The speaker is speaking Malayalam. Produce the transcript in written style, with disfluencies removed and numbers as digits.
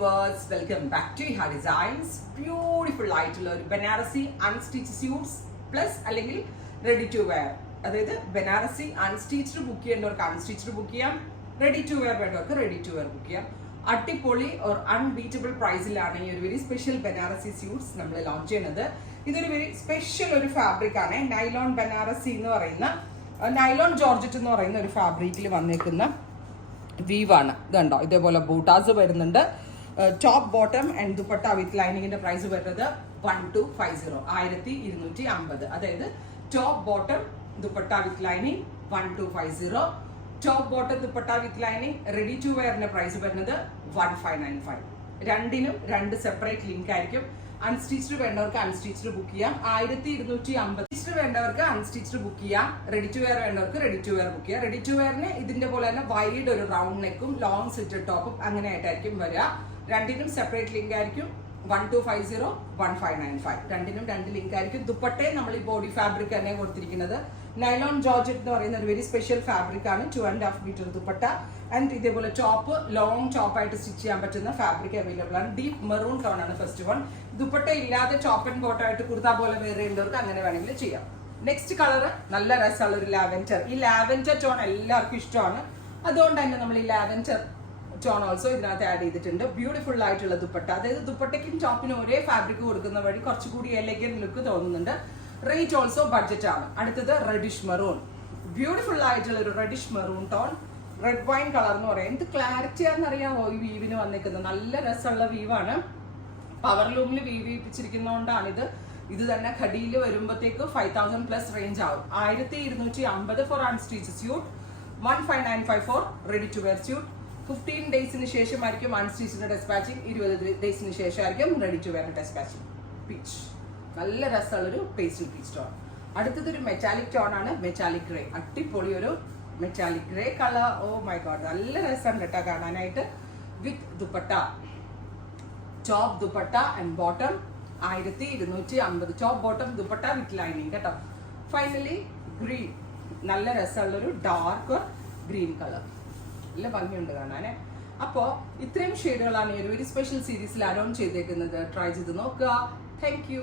Viewers, welcome back to Iha designs. Beautiful ആയിട്ടുള്ള ഒരു ബനാറസി അൺസ്റ്റിച്ച് സ്യൂട്ട്സ് പ്ലസ് അല്ലെങ്കിൽ റെഡി ടു വെയർ, അതായത് ബനാറസി അൺസ്റ്റിച്ച്ഡ് ബുക്ക് ചെയ്യേണ്ടവർക്ക് അൺസ്റ്റിച്ച്ഡ് ബുക്ക് ചെയ്യാം, റെഡി ടു വെയർ വേണ്ടവർക്ക് റെഡി ടു വെയർ ബുക്ക് ചെയ്യാം. അടിപൊളി ഒരു അൺബീറ്റബിൾ പ്രൈസിലാണ് ഈ ഒരു വെരി സ്പെഷ്യൽ ബനാറസി സ്യൂട്ട്സ് നമ്മൾ ലോഞ്ച് ചെയ്യുന്നത്. ഇതൊരു വെരി സ്പെഷ്യൽ ഒരു ഫാബ്രിക് ആണ്. നൈലോൺ ബനാറസി എന്ന് പറയുന്ന, നൈലോൺ ജോർജറ്റ് എന്ന് പറയുന്ന ഒരു ഫാബ്രിക്കിൽ വന്നേക്കുന്ന വീവാണ്. ഇതുണ്ടോ, ഇതേപോലെ ബൂട്ടാസ് വരുന്നുണ്ട്. Top bottom and dupatta with ലൈനിങ്ങിന്റെ പ്രൈസ് വരുന്നത് 1250, 1250. അതായത് top bottom dupatta with lining 1250, top bottom dupatta with lining ready to വെയറിന്റെ പ്രൈസ് വരുന്നത് 1595. രണ്ടിനും രണ്ട് സെപ്പറേറ്റ് ലിങ്ക് ആയിരിക്കും. അൺസ്റ്റിച്ച്ഡ് വേണ്ടവർക്ക് അൺസ്റ്റിച്ച്ഡ് ബുക്ക് ചെയ്യാം, 1250. സ്റ്റിച്ച്ഡ് വേണ്ടവർക്ക് അൺസ്റ്റിച്ച്ഡ് ബുക്ക് ചെയ്യാം, റെഡി ടു വെയർ വേണ്ടവർക്ക് റെഡി ടു വെയർ ബുക്ക് ചെയ്യാം. റെഡി ടു വെയറിന് ഇതിന്റെ പോലെ തന്നെ വൈഡ് ഒരു റൗണ്ട് നെക്കും ലോങ് സിറ്റഡ് ടോപ്പും അങ്ങനെ ആയിട്ടായിരിക്കും വരിക. രണ്ടിനും സെപ്പറേറ്റ് ലിങ്ക് ആയിരിക്കും. 1250, 1595. രണ്ടിനും രണ്ട് ലിങ്ക് ആയിരിക്കും. ദുപ്പട്ടയെ നമ്മൾ ഈ ബോഡി ഫാബ്രിക് തന്നെ കൊടുത്തിരിക്കുന്നത് നൈലോൺ ജോർജറ്റ് എന്ന് പറയുന്ന ഒരു വെരി സ്പെഷ്യൽ ഫാബ്രിക് ആണ്. 2.5 മീറ്റർ ദുപ്പട്ട ആൻഡ് ഇതേപോലെ ടോപ്പ് ലോങ് ടോപ്പ് ആയിട്ട് സ്റ്റിച്ച് ചെയ്യാൻ പറ്റുന്ന ഫാബ്രിക് അവൈലബിൾ ആണ്. ഡീപ്പ് മെറൂൺ ടോൺ ആണ് ഫസ്റ്റ് വൺ. ദുപ്പട്ട ഇല്ലാതെ ടോപ്പ് ആൻഡ് ബോട്ടം ആയിട്ട് കുർത്ത പോലെ വേറെ ചെയ്യേണ്ടവർക്ക് അങ്ങനെ വേണമെങ്കിൽ ചെയ്യാം. നെക്സ്റ്റ് കളർ നല്ല രസമുള്ള ഒരു ലാവൻഡർ. ഈ ലാവൻഡർ ടോൺ എല്ലാവർക്കും ഇഷ്ടമാണ്, അതുകൊണ്ട് തന്നെ നമ്മൾ ഈ ലാവൻഡർ ടോൺ ഓൾസോ ഇതിനകത്ത് ആഡ് ചെയ്തിട്ടുണ്ട്. ബ്യൂട്ടിഫുൾ ആയിട്ടുള്ള ദുപ്പട്ട, അതായത് ദുപ്പട്ടയ്ക്കും ടോപ്പിനും ഒരേ ഫാബ്രിക് കൊടുക്കുന്ന വഴി കുറച്ചുകൂടി എലഗന്റ് ലുക്ക് തോന്നുന്നുണ്ട്. റേറ്റ് ഓൾസോ ബഡ്ജറ്റ് ആണ്. അടുത്തത് റെഡിഷ് മെറൂൺ, ബ്യൂട്ടിഫുൾ ആയിട്ടുള്ള ഒരു reddish maroon tone, red wine colour എന്ന് പറയാം. എന്ത് ക്ലാരിറ്റി ആണെന്നറിയാമോ ഈ വീവിന് വന്നിരിക്കുന്നത്. നല്ല രസമുള്ള വീവാണ്. Power ലൂമിൽ we've ചെയ്യിപ്പിച്ചിരിക്കുന്നതുകൊണ്ടാണിത്. ഇത് തന്നെ ഖടിയിൽ വരുമ്പോഴത്തേക്ക് 5000 പ്ലസ് റേഞ്ച് ആവും. 1250 for unstitch suit, 1595 for ready to wear suit. 15 ഡേയ്സിന് ശേഷമായിരിക്കും അൺസ്റ്റിച്ചിന്റെ ഡെസ്പാച്ചിങ്, 20 ഡേയ്സിന് ശേഷമായിരിക്കും ready to wear despatching. Peach, നല്ല രസമുള്ളൊരു പേസ്റ്റൽ പീച്ച് ടോൺ. അടുത്തത് ഒരു മെറ്റാലിക് ടോൺ ആണ്, മെറ്റാലിക് ഗ്രേ. അടിപൊളി ഒരു metallic grey colour. Oh my god, നല്ല രസമുണ്ട് കേട്ടോ കാണാനായിട്ട്. With dupatta, top dupatta and bottom 1250. Top bottom dupatta with lining കേട്ടോ. ഫൈനലി ഗ്രീൻ, നല്ല രസമുള്ളൊരു ഡാർക്ക് ഗ്രീൻ കളർ. നല്ല ഭംഗിയുണ്ട് കാണാനേ. അപ്പോൾ ഇത്രയും ഷെയ്ഡുകളാണ് ഈ ഒരു വെരി സ്പെഷ്യൽ സീരീസിൽ അലോൺ ചെയ്തേക്കുന്നത്. ട്രൈ ചെയ്ത് നോക്കുക. Thank you.